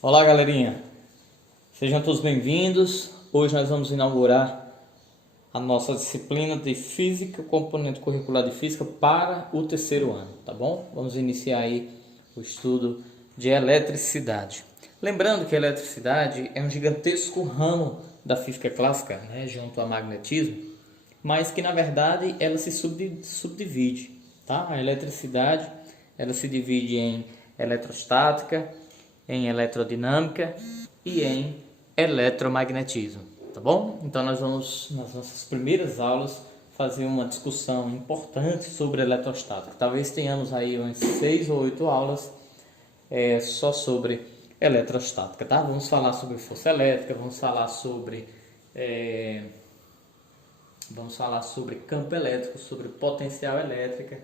Olá, galerinha. Sejam todos bem-vindos. Hoje nós vamos inaugurar a nossa disciplina de Física, componente curricular de Física para o terceiro ano, tá bom? Vamos iniciar aí o estudo de eletricidade. Lembrando que a eletricidade é um gigantesco ramo da física clássica, né, junto ao magnetismo, mas que na verdade ela se subdivide, tá? A eletricidade, ela se divide em eletrostática, em eletrodinâmica e em eletromagnetismo, tá bom? Então nós vamos, nas nossas primeiras aulas, fazer uma discussão importante sobre eletrostática. Talvez tenhamos aí umas 6 ou 8 aulas só sobre eletrostática, tá? Vamos falar sobre força elétrica, vamos falar sobre campo elétrico, sobre potencial elétrica,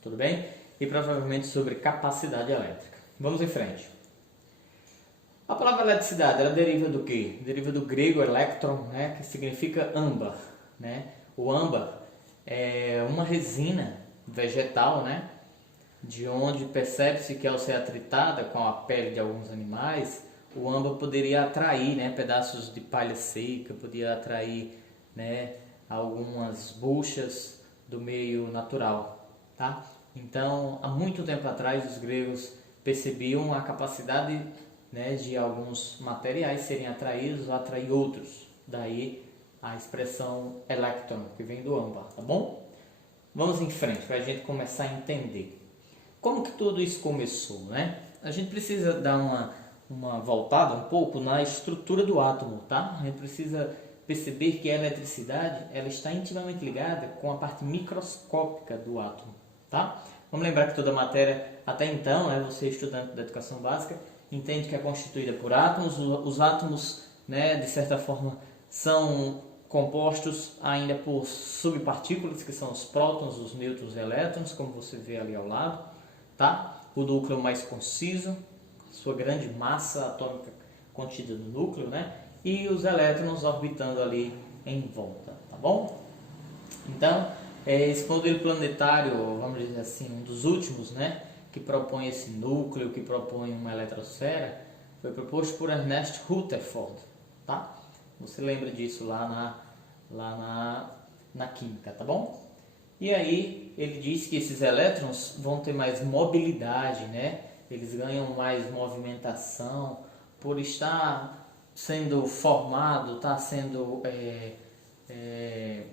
tudo bem? E provavelmente sobre capacidade elétrica. Vamos em frente. A palavra eletricidade, ela deriva do quê? Deriva do grego electron, né, que significa âmbar, né? O âmbar é uma resina vegetal, né, de onde percebe-se que ao ser atritada com a pele de alguns animais, o âmbar poderia atrair, né, pedaços de palha seca, poderia atrair, né, algumas buchas do meio natural, tá? Então, há muito tempo atrás, os gregos percebiam a capacidade, né, de alguns materiais serem atraídos ou atrair outros. Daí a expressão electron, que vem do âmbar, tá bom? Vamos em frente para a gente começar a entender. Como que tudo isso começou, né? A gente precisa dar uma voltada um pouco na estrutura do átomo, tá? A gente precisa perceber que a eletricidade ela está intimamente ligada com a parte microscópica do átomo, tá? Vamos lembrar que toda matéria, até então, né, você estudante da educação básica, entende que é constituída por átomos. Os átomos, né, de certa forma, são compostos ainda por subpartículas, que são os prótons, os nêutrons e elétrons, como você vê ali ao lado, tá? O núcleo mais conciso, sua grande massa atômica contida no núcleo, né? E os elétrons orbitando ali em volta, tá bom? Então, esse modelo planetário, vamos dizer assim, um dos últimos, né, que propõe esse núcleo, que propõe uma eletrosfera, foi proposto por Ernest Rutherford, tá? Você lembra disso lá na química, tá bom? E aí ele diz que esses elétrons vão ter mais mobilidade, né? Eles ganham mais movimentação por estar sendo formado, tá sendo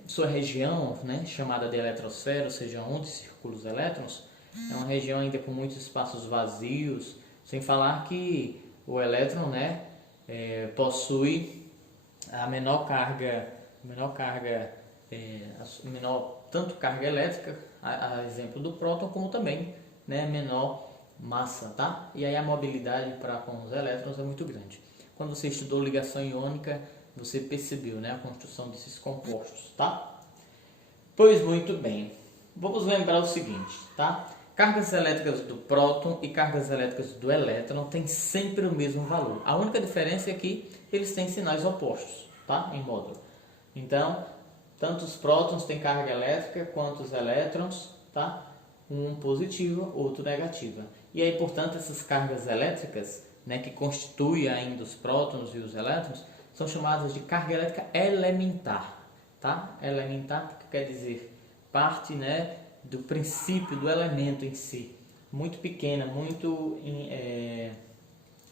sua região, né, chamada de eletrosfera, ou seja, onde circulam os elétrons, é uma região ainda com muitos espaços vazios, sem falar que o elétron, né, possui a menor carga, menor tanto carga elétrica, a exemplo do próton, como também, né, menor massa, tá? E aí a mobilidade para com os elétrons é muito grande. Quando você estudou ligação iônica, você percebeu, né, a construção desses compostos, tá? Pois muito bem. Vamos lembrar o seguinte, tá? Cargas elétricas do próton e cargas elétricas do elétron têm sempre o mesmo valor. A única diferença é que eles têm sinais opostos, tá? Em módulo. Então, tanto os prótons têm carga elétrica quanto os elétrons, tá? Um positiva, outro negativa. E aí, portanto, essas cargas elétricas, né, que constituem ainda os prótons e os elétrons, são chamadas de carga elétrica elementar, tá? Elementar porque quer dizer parte, né, do princípio do elemento em si, muito pequena, muito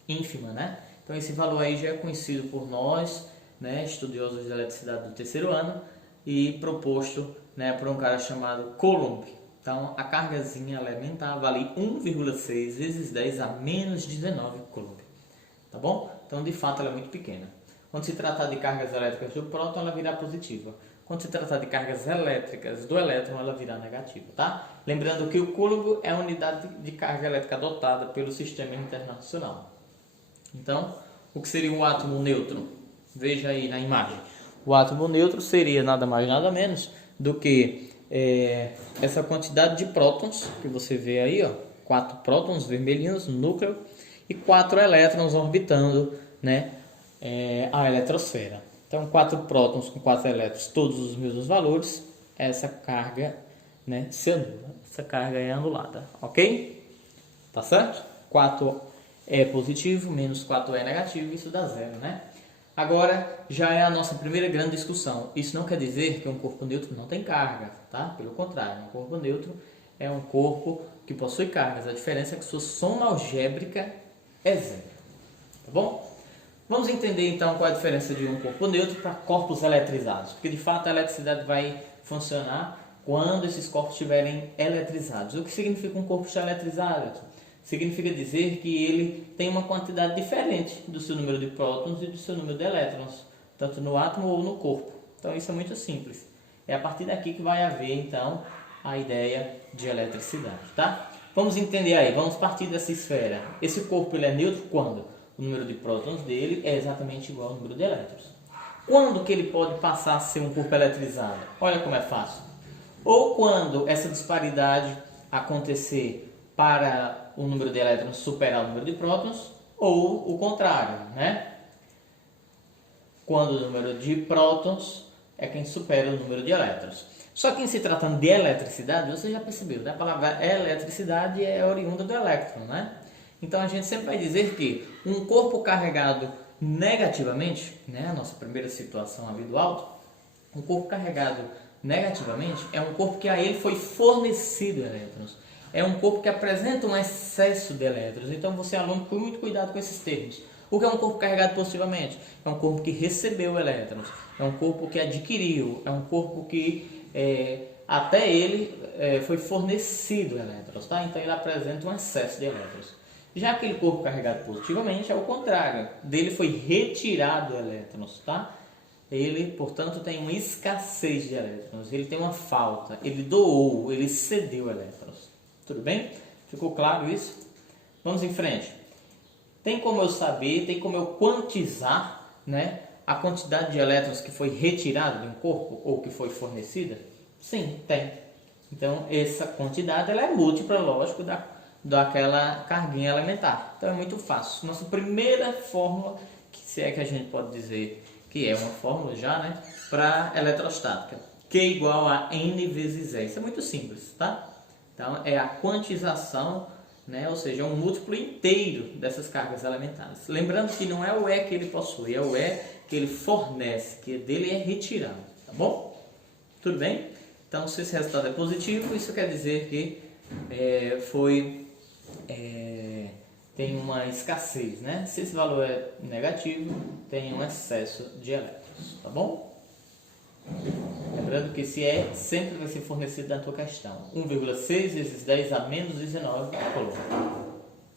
ínfima, né? Então esse valor aí já é conhecido por nós, né, estudiosos de eletricidade do terceiro ano, e proposto, né, por um cara chamado Coulomb. Então a cargazinha elementar vale 1,6 vezes 10 a menos 19 Coulomb, tá bom? Então de fato ela é muito pequena. Quando se tratar de cargas elétricas do próton, ela virá positiva. Quando se tratar de cargas elétricas do elétron, ela virá negativa, tá? Lembrando que o Coulomb é a unidade de carga elétrica adotada pelo sistema internacional. Então, o que seria um átomo neutro? Veja aí na imagem. O átomo neutro seria nada mais nada menos do que essa quantidade de prótons que você vê aí, ó, 4 prótons vermelhinhos no núcleo e 4 elétrons orbitando, né, a eletrosfera. Então, 4 prótons com 4 elétrons, todos os mesmos valores, essa carga, né, se anula. Essa carga é anulada, ok? Tá certo? 4 é positivo, menos 4E é negativo, isso dá zero, né? Agora, já é a nossa primeira grande discussão. Isso não quer dizer que um corpo neutro não tem carga, tá? Pelo contrário, um corpo neutro é um corpo que possui cargas. A diferença é que sua soma algébrica é zero, tá bom? Vamos entender então qual é a diferença de um corpo neutro para corpos eletrizados, porque de fato a eletricidade vai funcionar quando esses corpos estiverem eletrizados. O que significa um corpo estar eletrizado? Significa dizer que ele tem uma quantidade diferente do seu número de prótons e do seu número de elétrons, tanto no átomo ou no corpo. Então isso é muito simples. É a partir daqui que vai haver então a ideia de eletricidade, tá? Vamos entender aí, vamos partir dessa esfera. Esse corpo ele é neutro quando o número de prótons dele é exatamente igual ao número de elétrons. Quando que ele pode passar a ser um corpo eletrizado? Olha como é fácil. Ou quando essa disparidade acontecer para o número de elétrons superar o número de prótons, ou o contrário, né? Quando o número de prótons é quem supera o número de elétrons. Só que em se tratando de eletricidade, você já percebeu, né? A palavra eletricidade é oriunda do elétron, né? Então a gente sempre vai dizer que um corpo carregado negativamente, né? A nossa primeira situação ali do alto, um corpo carregado negativamente é um corpo que a ele foi fornecido elétrons. É um corpo que apresenta um excesso de elétrons. Então você, aluno, tem muito cuidado com esses termos. O que é um corpo carregado positivamente? É um corpo que recebeu elétrons. É um corpo que adquiriu. É um corpo que até ele foi fornecido elétrons. Tá? Então ele apresenta um excesso de elétrons. Já aquele corpo carregado positivamente é o contrário. Dele foi retirado elétrons. Tá? Ele, portanto, tem uma escassez de elétrons. Ele tem uma falta. Ele doou, ele cedeu elétrons. Tudo bem? Ficou claro isso? Vamos em frente. Tem como eu saber, tem como eu quantizar, né, a quantidade de elétrons que foi retirada de um corpo ou que foi fornecida? Sim, tem. Então, essa quantidade ela é múltipla, lógico, daquela carguinha elementar. Então, é muito fácil. Nossa primeira fórmula, que se é que a gente pode dizer que é uma fórmula já, né, para eletrostática. Q igual a N vezes E. Isso é muito simples, tá? Então, é a quantização, né? Ou seja, é um múltiplo inteiro dessas cargas elementares. Lembrando que não é o E que ele possui, é o E que ele fornece, que dele é retirado, tá bom? Tudo bem? Então, se esse resultado é positivo, isso quer dizer que tem uma escassez, né? Se esse valor é negativo, tem um excesso de elétrons, tá bom? Lembrando que esse E sempre vai ser fornecido na tua questão. 1,6 vezes 10 a menos 19 coulomb.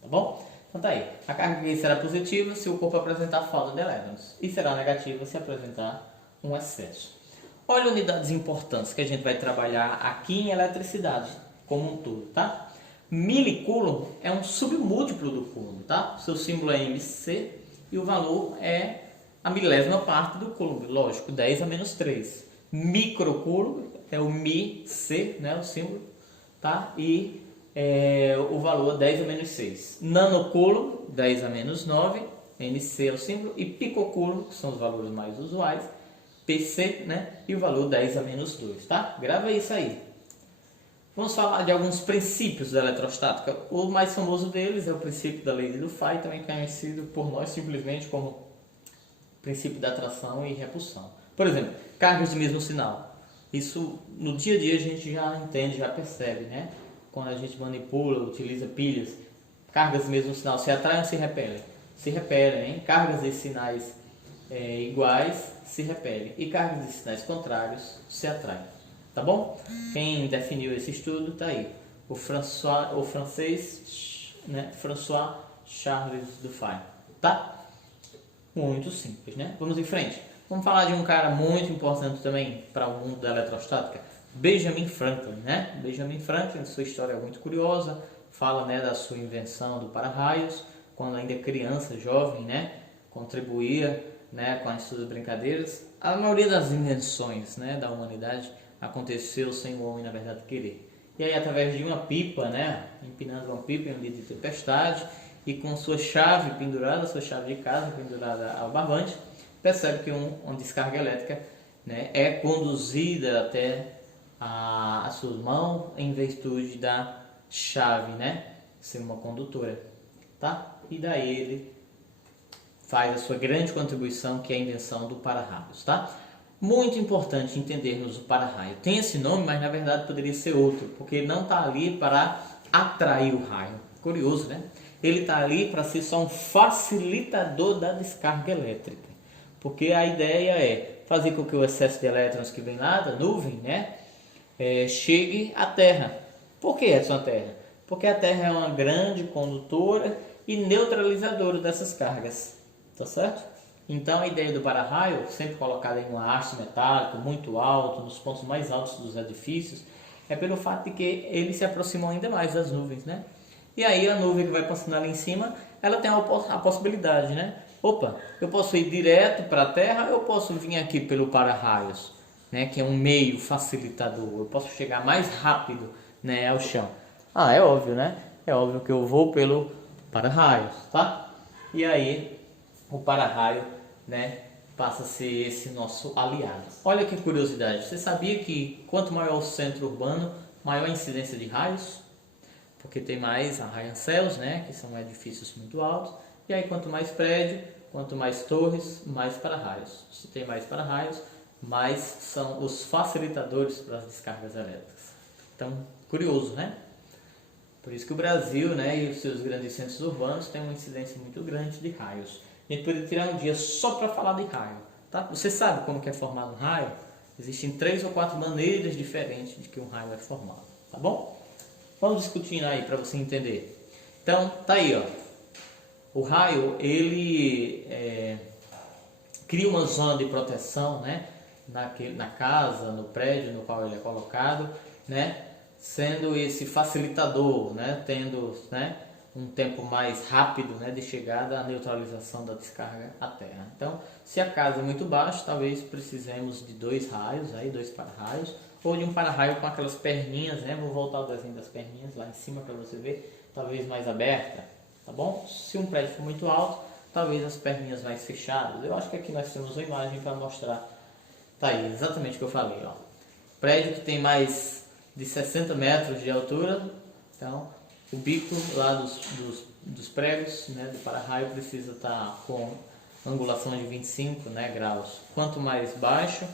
Tá bom? Então tá aí. A carga aqui será positiva se o corpo apresentar falta de elétrons. E será negativa se apresentar um excesso. Olha unidades importantes que a gente vai trabalhar aqui em eletricidade como um todo, tá? Milicoulomb é um submúltiplo do coulomb, tá? Seu símbolo é MC e o valor é a milésima parte do coulomb, lógico, 10 a menos 3. Microcoulomb é o Mi-C, né, o símbolo, tá? E o valor 10 a menos 6. Nanocoulomb, 10 a menos 9, NC é o símbolo, e picocoulomb, que são os valores mais usuais, PC, né, e o valor 10 a menos 2, tá? Grava isso aí. Vamos falar de alguns princípios da eletrostática. O mais famoso deles é o princípio da lei de Dufay, também conhecido por nós simplesmente como princípio da atração e repulsão. Por exemplo, cargas de mesmo sinal. Isso no dia a dia a gente já entende, já percebe, né? Quando a gente manipula, utiliza pilhas, cargas de mesmo sinal se atraem ou se repelem? Se repelem, hein? Cargas de sinais iguais se repelem e cargas de sinais contrários se atraem. Tá bom? Quem definiu esse estudo tá aí. O francês, né? François Charles Dufay. Tá? Muito simples, né? Vamos em frente. Vamos falar de um cara muito importante também para o mundo da eletrostática, Benjamin Franklin, né? Benjamin Franklin, sua história é muito curiosa, fala, né, da sua invenção do para-raios, quando ainda criança, jovem, né, contribuía, né, com as suas brincadeiras. A maioria das invenções, né, da humanidade aconteceu sem o homem, na verdade, querer. E aí, através de uma pipa, né, empinando uma pipa em um dia de tempestade, e com sua chave pendurada, sua chave de casa pendurada ao barbante, percebe que uma descarga elétrica, né, é conduzida até a sua mão em virtude da chave, né, ser uma condutora, tá? e daí ele faz a sua grande contribuição, que é a invenção do para-raios, tá? Muito importante entendermos o para-raio. Tem esse nome, mas na verdade poderia ser outro, porque ele não está ali para atrair o raio. Curioso, né? Ele está ali para ser só um facilitador da descarga elétrica. Porque a ideia é fazer com que o excesso de elétrons que vem lá da nuvem, né, chegue à Terra. Por que essa Terra? Porque a Terra é uma grande condutora e neutralizadora dessas cargas. Tá certo? Então a ideia do para-raio, sempre colocada em uma haste metálica muito alto, nos pontos mais altos dos edifícios, é pelo fato de que ele se aproximam ainda mais das nuvens, né? E aí a nuvem que vai passando ali em cima, ela tem a possibilidade, né? Opa, eu posso ir direto para a Terra, eu posso vir aqui pelo para-raios, né? Que é um meio facilitador, eu posso chegar mais rápido, né, ao chão. Ah, é óbvio, né? É óbvio que eu vou pelo para-raios, tá? E aí o para-raio, né, passa a ser esse nosso aliado. Olha que curiosidade, você sabia que quanto maior o centro urbano, maior a incidência de raios? Porque tem mais arranha-céus, né, que são edifícios muito altos, e aí quanto mais prédio, quanto mais torres, mais para-raios. Se tem mais para-raios, mais são os facilitadores para as descargas elétricas. Então, curioso, né? Por isso que o Brasil, né, e os seus grandes centros urbanos têm uma incidência muito grande de raios. A gente poderia tirar um dia só para falar de raio, tá? Você sabe como que é formado um raio? Existem 3 ou 4 maneiras diferentes de que um raio é formado, tá bom? Vamos discutindo aí para você entender. Então, tá aí, ó. O raio, ele cria uma zona de proteção, né? Na casa, no prédio no qual ele é colocado, né? Sendo esse facilitador, né? Tendo, né, um tempo mais rápido, né, de chegada à neutralização da descarga à Terra. Então, se a casa é muito baixa, talvez precisemos de 2 raios, aí 2 para-raios, ou de um para-raio com aquelas perninhas, né? Vou voltar o desenho das perninhas lá em cima para você ver, talvez mais aberta, tá bom? Se um prédio for muito alto, talvez as perninhas mais fechadas. Eu acho que aqui nós temos uma imagem para mostrar. Tá aí, exatamente o que eu falei, ó. Prédio que tem mais de 60 metros de altura, então o bico lá dos pregos, né, do para-raio precisa estar com angulação de 25, né, graus. Quanto mais baixo,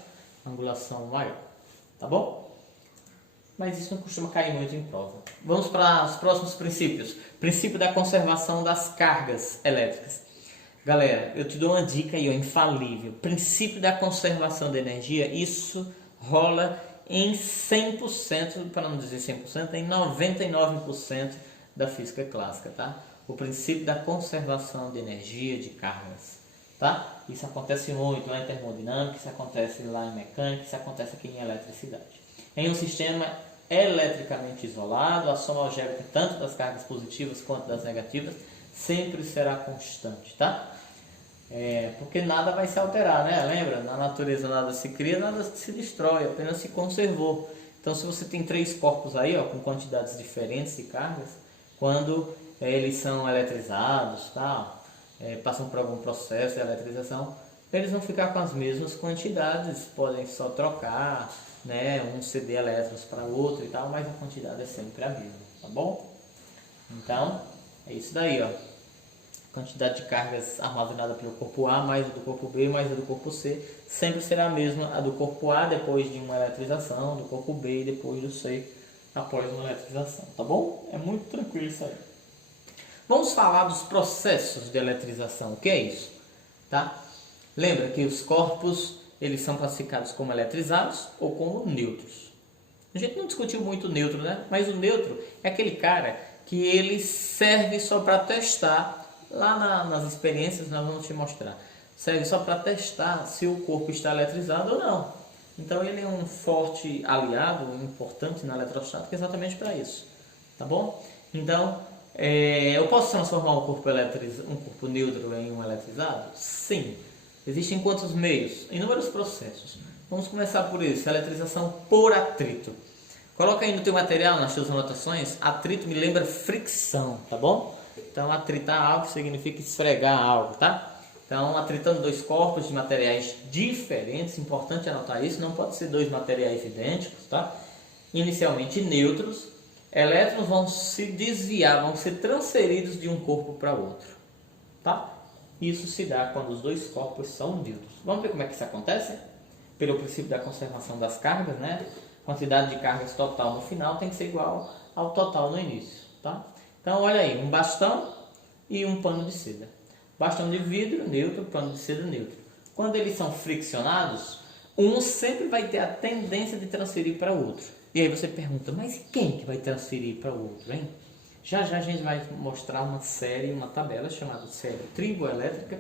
angulação maior, tá bom? Mas isso não costuma cair muito em prova. Vamos para os próximos princípios. Princípio da conservação das cargas elétricas. Galera, eu te dou uma dica aí, ó, infalível. Princípio da conservação da energia, isso rola em 100%, para não dizer 100%, em 99% da física clássica, tá? O princípio da conservação de energia de cargas, tá? Isso acontece muito lá em termodinâmica, isso acontece lá em mecânica, isso acontece aqui em eletricidade. Em um sistema eletricamente isolado, a soma algébrica tanto das cargas positivas quanto das negativas sempre será constante, tá? Porque nada vai se alterar, né? Lembra? Na natureza nada se cria, nada se destrói, apenas se conservou. Então, se você tem 3 corpos aí, ó, com quantidades diferentes de cargas, quando eles são eletrizados, tá? Passam por algum processo de eletrização, eles vão ficar com as mesmas quantidades, podem só trocar, né? Um ceder elétrons para o outro e tal, mas a quantidade é sempre a mesma, tá bom? Então, é isso daí, ó. Quantidade de cargas armazenada pelo corpo A mais a do corpo B mais a do corpo C sempre será a mesma a do corpo A depois de uma eletrização, do corpo B e depois do C após uma eletrização, tá bom? É muito tranquilo isso aí. Vamos falar dos processos de eletrização. O que é isso? Tá? Lembra que os corpos eles são classificados como eletrizados ou como neutros. A gente não discutiu muito o neutro, né? Mas o neutro é aquele cara que ele serve só para testar. Lá nas experiências nós vamos te mostrar. Serve só para testar se o corpo está eletrizado ou não. Então ele é um forte aliado, importante na eletrostática exatamente para isso. Tá bom? Então, eu posso transformar um corpo neutro em um eletrizado? Sim. Existem quantos meios? Inúmeros processos. Vamos começar por isso, eletrização por atrito. Coloca aí no teu material, nas tuas anotações, atrito me lembra fricção, tá bom? Então, atritar algo significa esfregar algo, tá? Então, atritando 2 corpos de materiais diferentes, importante anotar isso, não pode ser 2 materiais idênticos, tá? Inicialmente neutros, elétrons vão se desviar, vão ser transferidos de um corpo para outro. tá? Isso se dá quando os dois corpos são neutros. Vamos ver como é que isso acontece? Pelo princípio da conservação das cargas, né? A quantidade de cargas total no final tem que ser igual ao total no início, tá? Então, olha aí, um bastão e um pano de seda. Bastão de vidro, neutro, pano de seda, neutro. Quando eles são friccionados, um sempre vai ter a tendência de transferir para o outro. E aí você pergunta, mas quem que vai transferir para o outro, hein? Já já a gente vai mostrar uma série, uma tabela chamada série triboelétrica,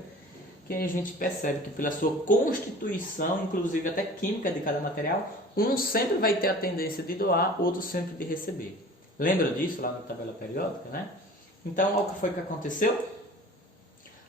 que a gente percebe que pela sua constituição, inclusive até química de cada material, um sempre vai ter a tendência de doar, outro sempre de receber. Lembra disso lá na tabela periódica, né? Então, o que foi que aconteceu?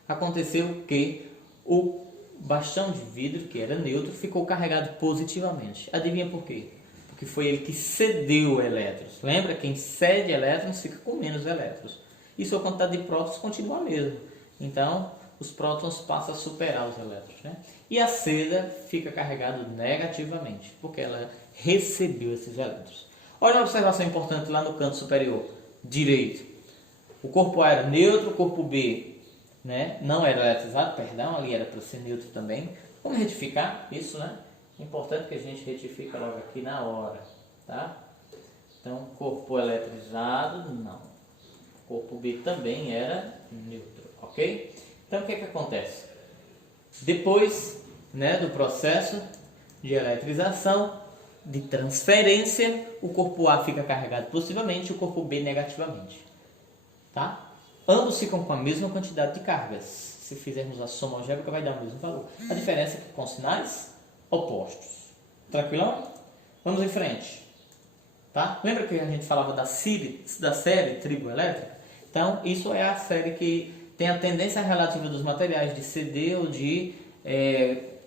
Aconteceu que o bastão de vidro, que era neutro, ficou carregado positivamente. Adivinha por quê? Porque foi ele que cedeu elétrons. Lembra? Quem cede elétrons fica com menos elétrons. E sua quantidade de prótons continua a mesma. Então, os prótons passam a superar os elétrons, né? E a seda fica carregada negativamente, porque ela recebeu esses elétrons. Olha uma observação importante lá no canto superior direito. O corpo A era neutro, o corpo B, né, não era eletrizado, perdão, ali era para ser neutro também. Vamos retificar isso, né? É importante que a gente retifica logo aqui na hora, tá? Então, corpo eletrizado, não. Corpo B também era neutro, ok? Então, o que acontece? Depois, né, do processo de eletrização, de transferência, o corpo A fica carregado positivamente e o corpo B negativamente, tá? Ambos ficam com a mesma quantidade de cargas. Se fizermos a soma algébrica, vai dar o mesmo valor. A diferença é que com sinais opostos. Tranquilão? Vamos em frente. Tá? Lembra que a gente falava da série triboelétrica? Então, isso é a série que tem a tendência relativa dos materiais de ceder ou de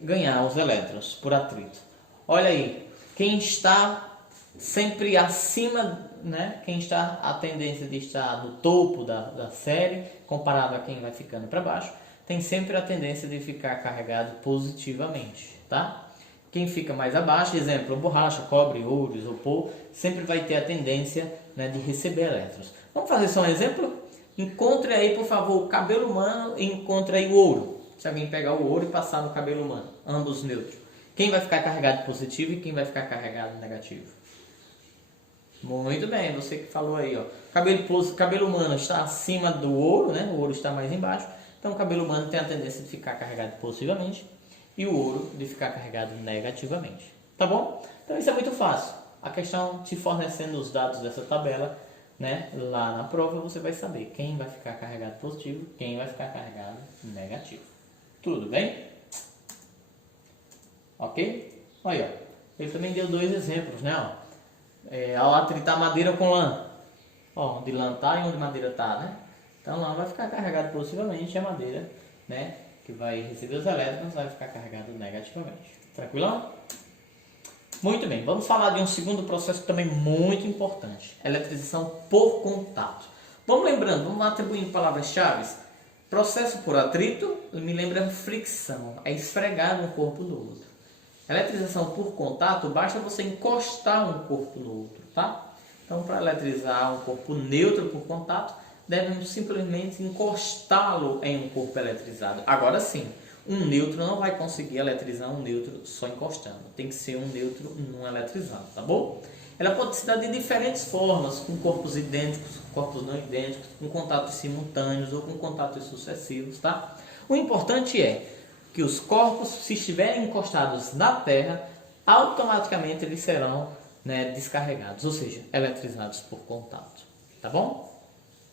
ganhar os elétrons por atrito. Olha aí, quem está sempre acima, né? Quem está a tendência de estar no topo da série, comparado a quem vai ficando para baixo, tem sempre a tendência de ficar carregado positivamente, tá? Quem fica mais abaixo, exemplo, borracha, cobre, ouro, isopor, sempre vai ter a tendência, né, de receber elétrons. Vamos fazer só um exemplo? Encontre aí, por favor, o cabelo humano e encontre aí o ouro. Se alguém pegar o ouro e passar no cabelo humano, ambos neutros. Quem vai ficar carregado positivo e quem vai ficar carregado negativo? Muito bem, você que falou aí, ó. Cabelo humano está acima do ouro, né? O ouro está mais embaixo. Então, o cabelo humano tem a tendência de ficar carregado positivamente e o ouro de ficar carregado negativamente. Tá bom? Então, isso é muito fácil. A questão te fornecendo os dados dessa tabela, né? Lá na prova você vai saber quem vai ficar carregado positivo, quem vai ficar carregado negativo. Tudo bem? Ok? Olha, ó. Ele também deu dois exemplos, né? Ó. Ao atritar madeira com lã, ó, onde lã está e onde madeira está, né? Então lã vai ficar carregado positivamente e a madeira, né, que vai receber os elétrons vai ficar carregado negativamente. Tranquilão? Muito bem, vamos falar de um segundo processo também muito importante, eletrização por contato. Vamos lembrando, vamos atribuindo palavras-chave. Processo por atrito me lembra fricção, é esfregar um corpo no outro. Eletrização por contato, basta você encostar um corpo no outro, tá? Então, para eletrizar um corpo neutro por contato, devemos simplesmente encostá-lo em um corpo eletrizado. Agora sim, um neutro não vai conseguir eletrizar um neutro só encostando. Tem que ser um neutro não eletrizado, tá bom? Ela pode se dar de diferentes formas, com corpos idênticos, corpos não idênticos, com contatos simultâneos ou com contatos sucessivos, tá? O importante é que os corpos, se estiverem encostados na Terra, automaticamente eles serão, né, descarregados, ou seja, eletrizados por contato. Tá bom?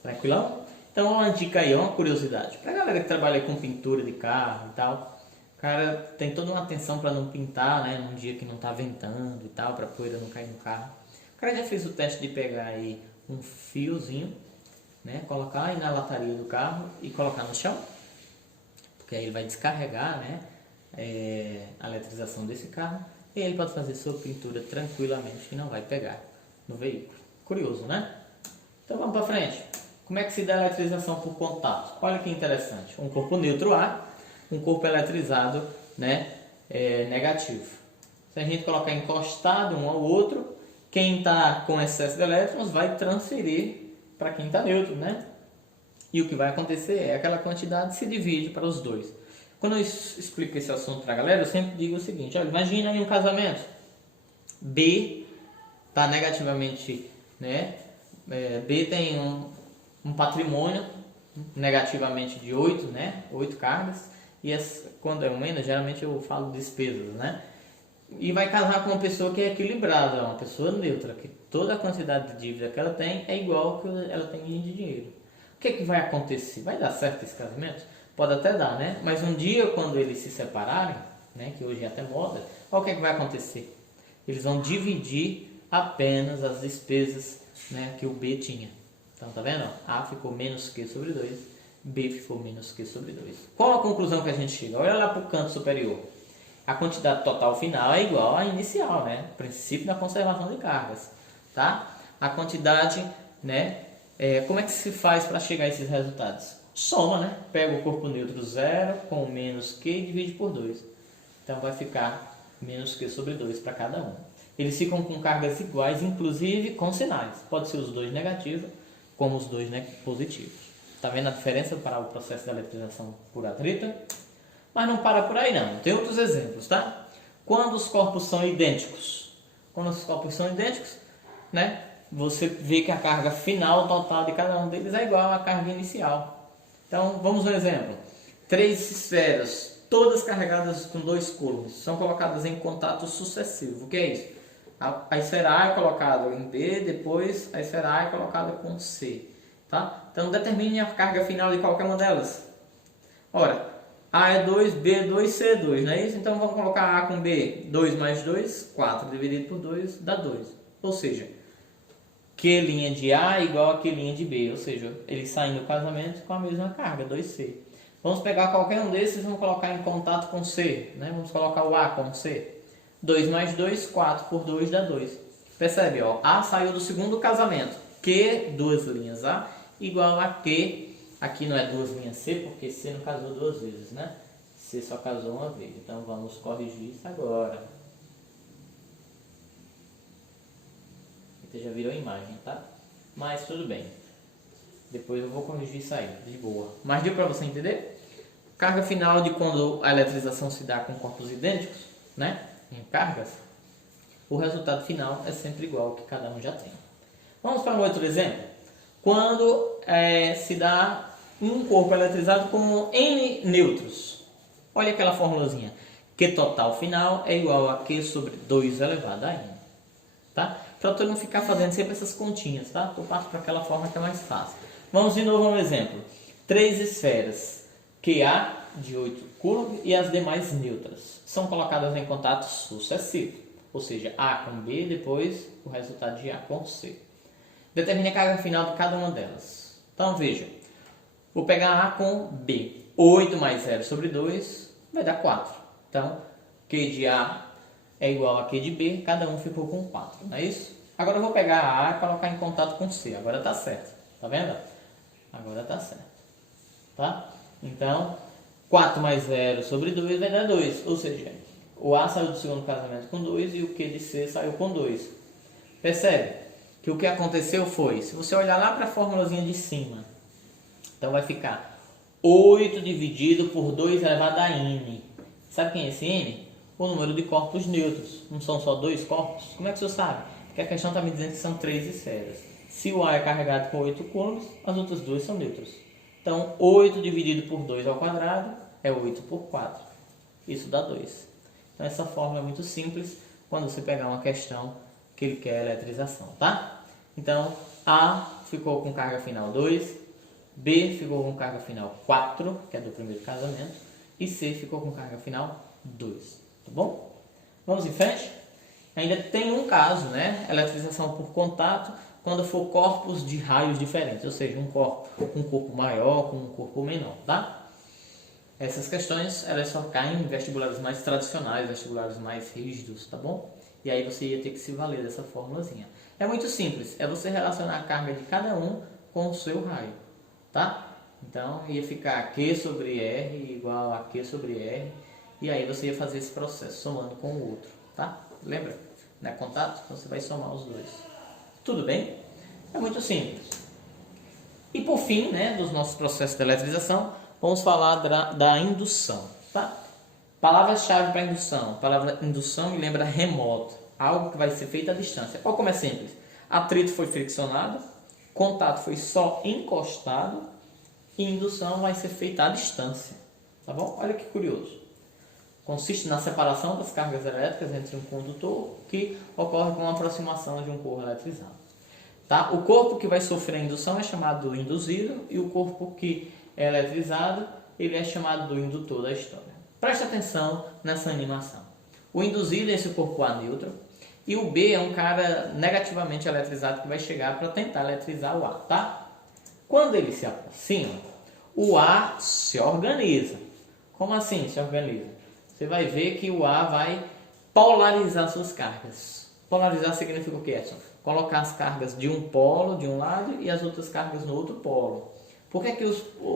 Tranquilão? Então, uma dica aí, uma curiosidade. Para a galera que trabalha com pintura de carro e tal, o cara tem toda uma atenção para não pintar, né, num dia que não está ventando e tal, para a poeira não cair no carro. O cara já fez o teste de pegar aí um fiozinho, né, colocar aí na lataria do carro e colocar no chão. Que aí ele vai descarregar, né, a eletrização desse carro e ele pode fazer sua pintura tranquilamente e não vai pegar no veículo. Curioso, né? Então vamos para frente. Como é que se dá a eletrização por contato? Olha que interessante. Um corpo neutro A, um corpo eletrizado, né, negativo. Se a gente colocar encostado um ao outro, quem está com excesso de elétrons vai transferir para quem está neutro, né? E o que vai acontecer é aquela quantidade se divide para os dois. Quando eu explico esse assunto para a galera, eu sempre digo o seguinte: olha, imagina aí um casamento. B está negativamente, né? B tem um patrimônio negativamente de 8, né? 8 cargas. E quando é menos, geralmente eu falo despesas, né? E vai casar com uma pessoa que é equilibrada, uma pessoa neutra, que toda a quantidade de dívida que ela tem é igual ao que ela tem de dinheiro. O que é que vai acontecer? Vai dar certo esse casamento? Pode até dar, né? Mas um dia, quando eles se separarem, né, que hoje é até moda, olha o que é que vai acontecer. Eles vão dividir apenas as despesas, né, que o B tinha. Então, tá vendo? A ficou menos Q sobre 2, B ficou menos Q sobre 2. Qual a conclusão que a gente chega? Olha lá para o canto superior. A quantidade total final é igual à inicial, né? Princípio da conservação de cargas, tá? A quantidade, né? Como é que se faz para chegar a esses resultados? Soma, né? Pega o corpo neutro 0 com menos Q e divide por 2. Então vai ficar menos Q sobre 2 para cada um. Eles ficam com cargas iguais, inclusive com sinais. Pode ser os dois negativos, como os dois, né, positivos. Tá vendo a diferença para o processo de eletrização por atrito? Mas não para por aí não, tem outros exemplos, tá? Quando os corpos são idênticos, né, você vê que a carga final total de cada um deles é igual à carga inicial. Então, vamos um exemplo. 3 esferas, todas carregadas com 2 coulombs, são colocadas em contato sucessivo. O que é isso? A esfera A é colocada em B, depois a esfera A é colocada com C. Tá? Então, determine a carga final de qualquer uma delas. Ora, A é 2, B é 2, C é 2, não é isso? Então vamos colocar A com B. 2 mais 2, 4 dividido por 2 dá 2. Ou seja, Q' de A é igual a Q' de B. Ou seja, eles saem do casamento com a mesma carga, 2C. Vamos pegar qualquer um desses e vamos colocar em contato com C. Né? Vamos colocar o A com C. 2 mais 2, 4 por 2 dá 2. Percebe? Ó, A saiu do segundo casamento. Q, duas linhas A, igual a Q. Aqui não é duas linhas C, porque C não casou duas vezes, né? C só casou uma vez. Então vamos corrigir isso agora. Você já virou a imagem, tá? Mas tudo bem. Depois eu vou corrigir isso aí, de boa. Mas deu para você entender? Carga final de quando a eletrização se dá com corpos idênticos, né? Em cargas, o resultado final é sempre igual ao que cada um já tem. Vamos para um outro exemplo. Quando se dá um corpo eletrizado com N nêutrons. Olha aquela formulazinha. Q total final é igual a Q sobre 2 elevado a N. Tá? Para tu não ficar fazendo sempre essas continhas, tá? Eu passo para aquela forma que é mais fácil. Vamos de novo a um exemplo. 3 esferas QA de 8 coulombs e as demais neutras são colocadas em contato sucessivo. Ou seja, A com B, depois o resultado de A com C. Determine a carga final de cada uma delas. Então veja, vou pegar A com B. 8 mais 0 sobre 2 vai dar 4. Então, Q de A é igual a Q de B, cada um ficou com 4, não é isso? Agora eu vou pegar a A e colocar em contato com C. Agora está certo, tá vendo? Agora está certo. Tá? Então, 4 mais 0 sobre 2 vai dar 2. Ou seja, o A saiu do segundo casamento com 2 e o Q de C saiu com 2. Percebe? Que o que aconteceu foi, se você olhar lá para a formulazinha de cima, então vai ficar 8 dividido por 2 elevado a N. Sabe quem é esse N? O número de corpos neutros. Não são só 2 corpos? Como é que você sabe? Porque a questão está me dizendo que são 3 esferas. Se o A é carregado com 8 coulombs, as outras duas são neutros. Então, 8 dividido por 2 ao quadrado é 8 por 4. Isso dá 2. Então, essa fórmula é muito simples quando você pegar uma questão que ele quer eletrização, tá? Então, A ficou com carga final 2, B ficou com carga final 4, que é do primeiro casamento, e C ficou com carga final 2, tá bom? Vamos em frente? Ainda tem um caso, né? Eletrização por contato, quando for corpos de raios diferentes, ou seja, um corpo maior com um corpo menor, tá? Essas questões, elas só caem em vestibulares mais tradicionais, vestibulares mais rígidos, tá bom? E aí você ia ter que se valer dessa formulazinha. É muito simples, é você relacionar a carga de cada um com o seu raio, tá? Então ia ficar Q sobre R igual a Q sobre R, e aí você ia fazer esse processo somando com o outro, tá? Lembra? Não é contato? Então você vai somar os dois. Tudo bem? É muito simples. E por fim, né, dos nossos processos de eletrização, vamos falar da indução, tá? Palavra-chave para indução. A palavra indução me lembra remoto, algo que vai ser feito à distância. Olha como é simples. Atrito foi friccionado, contato foi só encostado e indução vai ser feita à distância. Tá bom? Olha que curioso. Consiste na separação das cargas elétricas entre um condutor que ocorre com a aproximação de um corpo eletrizado. Tá? O corpo que vai sofrer a indução é chamado do induzido e o corpo que é eletrizado ele é chamado do indutor da história. Preste atenção nessa animação. O induzido é esse corpo A neutro e o B é um cara negativamente eletrizado que vai chegar para tentar eletrizar o A. Tá? Quando ele se aproxima, o A se organiza. Como assim se organiza? Você vai ver que o A vai polarizar suas cargas. Polarizar significa o que, Edson? Colocar as cargas de um polo, de um lado, e as outras cargas no outro polo. Por que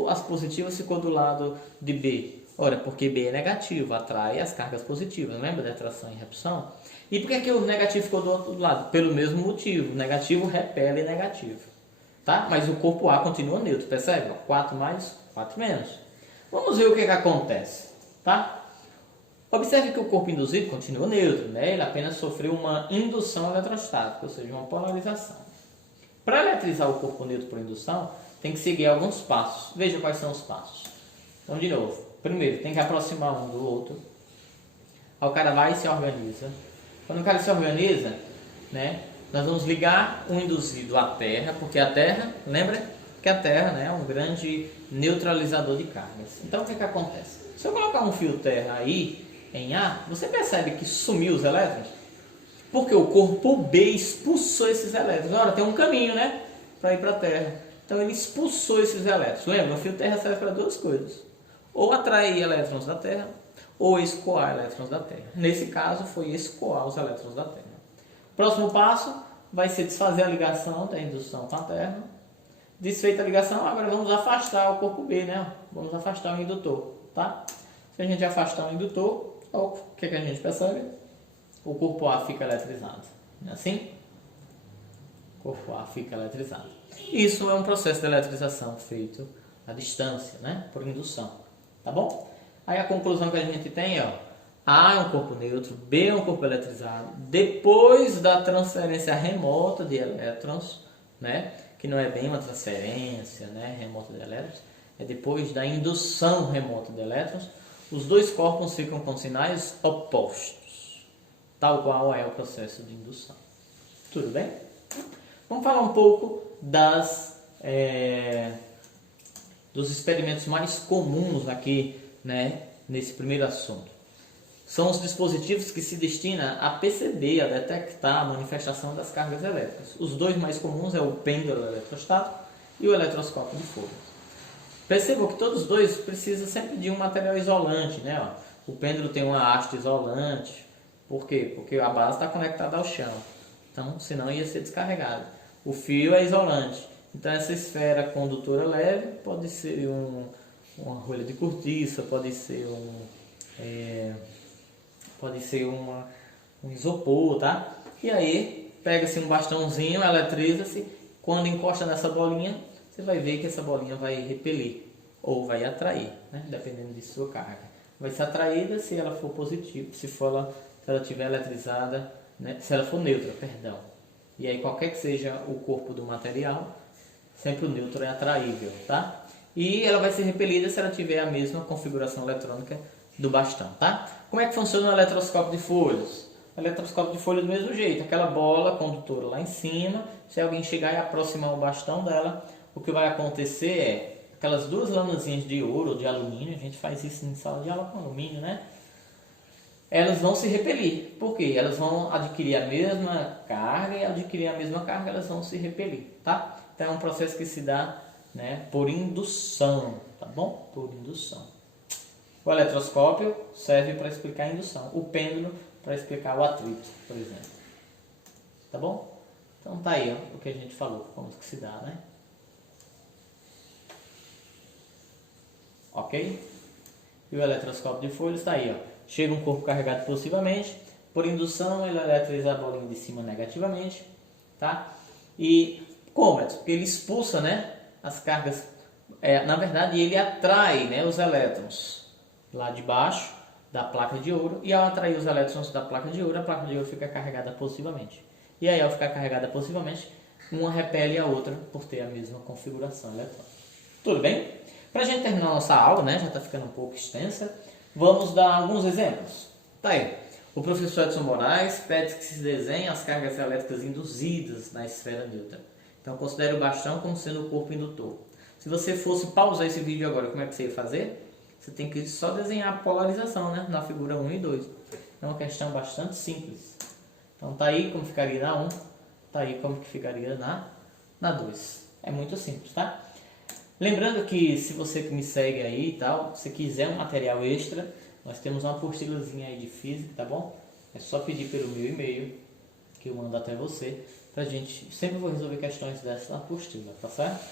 as positivas ficou do lado de B? Ora, porque B é negativo, atrai as cargas positivas. Lembra da atração e repulsão? E por que o negativo ficou do outro lado? Pelo mesmo motivo. Negativo repele negativo. Tá? Mas o corpo A continua neutro, percebe? 4 mais, 4 menos. Vamos ver o que acontece. Tá? Observe que o corpo induzido continua neutro, né? Ele apenas sofreu uma indução eletrostática, ou seja, uma polarização. Para eletrizar o corpo neutro por indução, tem que seguir alguns passos. Veja quais são os passos. Então, de novo, primeiro, tem que aproximar um do outro. Aí o cara vai e se organiza. Quando o cara se organiza, né, nós vamos ligar o induzido à Terra, porque a Terra, lembra que a Terra, né, é um grande neutralizador de cargas. Então, o que acontece? Se eu colocar um fio terra aí, em A, você percebe que sumiu os elétrons? Porque o corpo B expulsou esses elétrons. Ora, tem um caminho, né? Para ir para a Terra. Então ele expulsou esses elétrons. Lembra? O fio terra serve para duas coisas. Ou atrair elétrons da Terra, ou escoar elétrons da Terra. Nesse caso, foi escoar os elétrons da Terra. Próximo passo vai ser desfazer a ligação da indução com a Terra. Desfeita a ligação, agora vamos afastar o corpo B, né? Vamos afastar o indutor, tá? Se a gente afastar o indutor, o que a gente percebe? O corpo A fica eletrizado. Não é assim? O corpo A fica eletrizado. Isso é um processo de eletrização feito à distância, né? Por indução. Tá bom? Aí a conclusão que a gente tem é, ó, A é um corpo neutro, B é um corpo eletrizado. Depois da transferência remota de elétrons, né? Que não é bem uma transferência, né? Remota de elétrons. É depois da indução remota de elétrons. Os dois corpos ficam com sinais opostos, tal qual é o processo de indução. Tudo bem? Vamos falar um pouco dos experimentos mais comuns aqui, né, nesse primeiro assunto. São os dispositivos que se destinam a perceber, a detectar a manifestação das cargas elétricas. Os dois mais comuns é o pêndulo eletrostático e o eletroscópio de folha. Percebam que todos os dois precisam sempre de um material isolante, né? Ó, o pêndulo tem uma haste isolante. Por quê? Porque a base está conectada ao chão. Então, senão ia ser descarregado. O fio é isolante. Então, essa esfera condutora leve pode ser uma rolha de cortiça, pode ser um isopor, tá? E aí, pega-se um bastãozinho, eletriza-se. Quando encosta nessa bolinha, você vai ver que essa bolinha vai repelir ou vai atrair, né? Dependendo de sua carga. Vai ser atraída se ela for positiva, se ela estiver eletrizada, né? Se ela for neutra, perdão. E aí qualquer que seja o corpo do material, sempre o neutro é atraível, tá? E ela vai ser repelida se ela tiver a mesma configuração eletrônica do bastão, tá? Como é que funciona o eletroscópio de folhas? O eletroscópio de folha do mesmo jeito, aquela bola condutora lá em cima, se alguém chegar e aproximar o bastão dela, o que vai acontecer é, aquelas duas lâminazinhas de ouro ou de alumínio, a gente faz isso em sala de aula com alumínio, né? Elas vão se repelir. Por quê? Elas vão adquirir a mesma carga e ao adquirir a mesma carga elas vão se repelir, tá? Então é um processo que se dá, né, por indução, tá bom? Por indução. O eletroscópio serve para explicar a indução. O pêndulo para explicar o atrito, por exemplo. Tá bom? Então tá aí, ó, o que a gente falou, como que se dá, né? Ok? E o eletroscópio de folhas está aí, ó. Chega um corpo carregado positivamente, por indução ele eletriza a bolinha de cima negativamente, tá? E como? Porque ele expulsa, né, as cargas, na verdade ele atrai, né, os elétrons lá de baixo da placa de ouro, e ao atrair os elétrons da placa de ouro, a placa de ouro fica carregada positivamente. E aí ao ficar carregada positivamente, uma repele a outra por ter a mesma configuração eletrônica. Tudo bem? Para a gente terminar a nossa aula, né, já está ficando um pouco extensa, vamos dar alguns exemplos. Tá aí. O professor Edson Moraes pede que se desenhe as cargas elétricas induzidas na esfera neutra. Então considere o bastão como sendo o corpo indutor. Se você fosse pausar esse vídeo agora, como é que você ia fazer? Você tem que só desenhar a polarização, né, na figura 1 e 2. É uma questão bastante simples. Então tá aí como ficaria na 1, tá aí como que ficaria na 2. É muito simples, tá? Lembrando que se você que me segue aí e tal, se quiser um material extra, nós temos uma apostilazinha aí de física, tá bom? É só pedir pelo meu e-mail, que eu mando até você, pra gente, sempre vou resolver questões dessas na apostila, tá certo?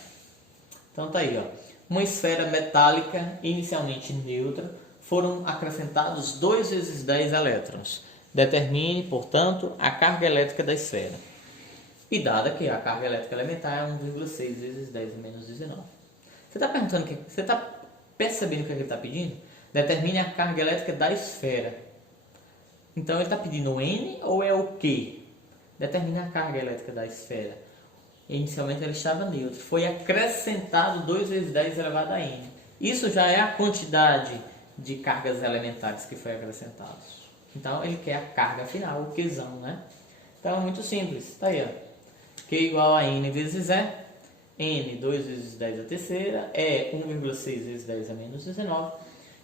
Então tá aí, ó. Uma esfera metálica inicialmente neutra, foram acrescentados 2 vezes 10 elétrons. Determine, portanto, a carga elétrica da esfera. E dada que a carga elétrica elementar é 1,6 vezes 10 menos 19. Você está perguntando, você está percebendo o que ele está pedindo? Determine a carga elétrica da esfera. Então ele está pedindo o N ou é o Q? Determine a carga elétrica da esfera. Inicialmente ela estava neutra. Foi acrescentado 2 vezes 10 elevado a N. Isso já é a quantidade de cargas elementares que foi acrescentada. Então ele quer a carga final, o Qzão, né? Então é muito simples. Está aí, ó. Q igual a N vezes E. N, 2 vezes 10 a terceira. E, 1,6 vezes 10 a menos 19.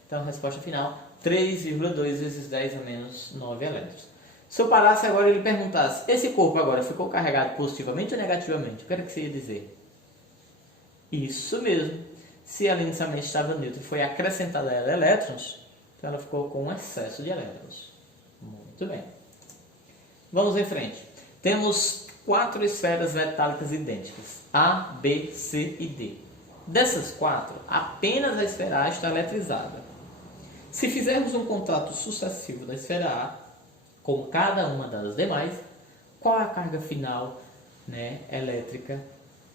Então a resposta final, 3,2 vezes 10 a menos 9 elétrons. Se eu parasse agora e ele perguntasse, esse corpo agora ficou carregado positivamente ou negativamente? O que era que você ia dizer? Isso mesmo. Se ela inicialmente estava neutra e foi acrescentada a ela elétrons, então ela ficou com um excesso de elétrons. Muito bem. Vamos em frente. Temos 4 esferas metálicas idênticas, A, B, C e D. Dessas 4, apenas a esfera A está eletrizada. Se fizermos um contrato sucessivo da esfera A com cada uma das demais, qual é a carga final, né, elétrica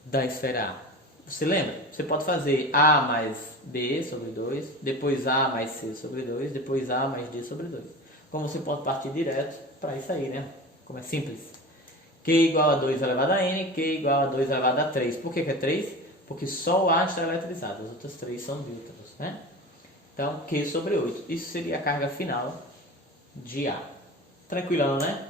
da esfera A? Você lembra? Você pode fazer A mais B sobre 2, depois A mais C sobre 2, depois A mais D sobre 2. Como você pode partir direto para isso aí, né? Como é simples. Q igual a 2 elevado a N, Q igual a 2 elevado a 3. Por que é 3? Porque só o A está eletrizado, as outras 3 são neutras, né? Então, Q sobre 8. Isso seria a carga final de A. Tranquilão, né?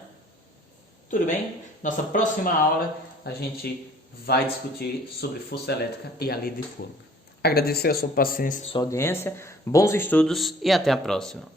Tudo bem? Nossa próxima aula a gente vai discutir sobre força elétrica e a lei de Coulomb. Agradecer a sua paciência e a sua audiência, bons estudos e até a próxima.